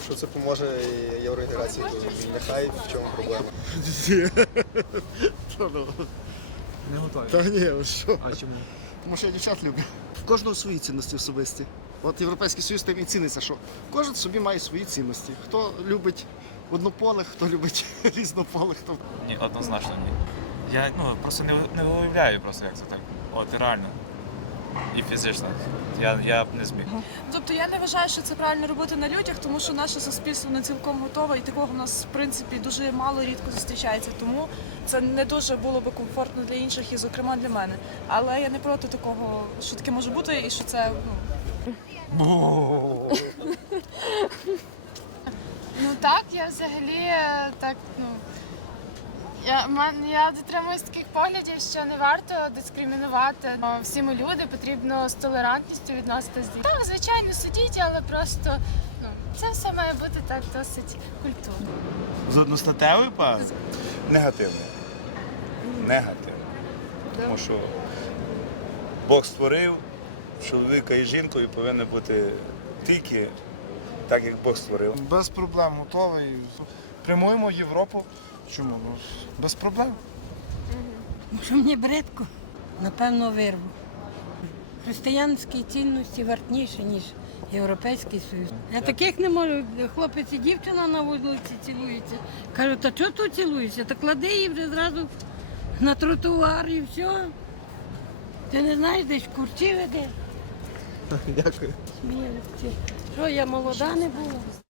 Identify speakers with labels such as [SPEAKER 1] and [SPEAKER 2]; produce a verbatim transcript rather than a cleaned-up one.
[SPEAKER 1] що це поможе євроінтеграції. Нехай в чому проблема.
[SPEAKER 2] Не готові.
[SPEAKER 3] Та ні, ви що?
[SPEAKER 2] А чому?
[SPEAKER 3] Тому що я дівчат люблю. В кожного свої цінності особисті. От Європейський Союз тим і ціниться, що кожен собі має свої цінності. Хто любить однополих, хто любить різнополих, хто
[SPEAKER 4] Ні, однозначно ні. Я ну, просто не, не уявляю, просто, як це так. От реально. І фізично. Я, я б не зміг.
[SPEAKER 5] Тобто я не вважаю, що це правильно робити на людях, тому що наше суспільство не цілком готове, і такого в нас, в принципі, дуже мало рідко зустрічається. Тому це не дуже було би комфортно для інших, і, зокрема, для мене. Але я не проти такого, що таке може бути, і що це, ну.
[SPEAKER 6] Ну так, я взагалі е, так, ну. Я, мен- я дотримуюсь таких поглядів, що не варто дискримінувати. О, Всі ми люди, потрібно з толерантністю відноситись до. Так, звичайно, судіть, але просто ну, це все має бути так досить культурно.
[SPEAKER 7] З одностатевою парою? Негативно. Негативно. Тому що Бог створив чоловіка і жінку і повинні бути тільки так, як Бог створив.
[SPEAKER 3] без проблем готовий. Прямуємо в Європу. Чому? Ну, без проблем.
[SPEAKER 8] Що мені бридко, напевно, вирву. Християнські цінності вартніші, ніж Європейський Союз. Я таких не можу. Хлопець і дівчина на вулиці цілуються. Кажу, та чого тут цілуєшся? Та клади її вже зразу на тротуар і все. Ти не знаєш, десь курці веде.
[SPEAKER 3] Дякую.
[SPEAKER 8] Сміливці. Що, я молода не була?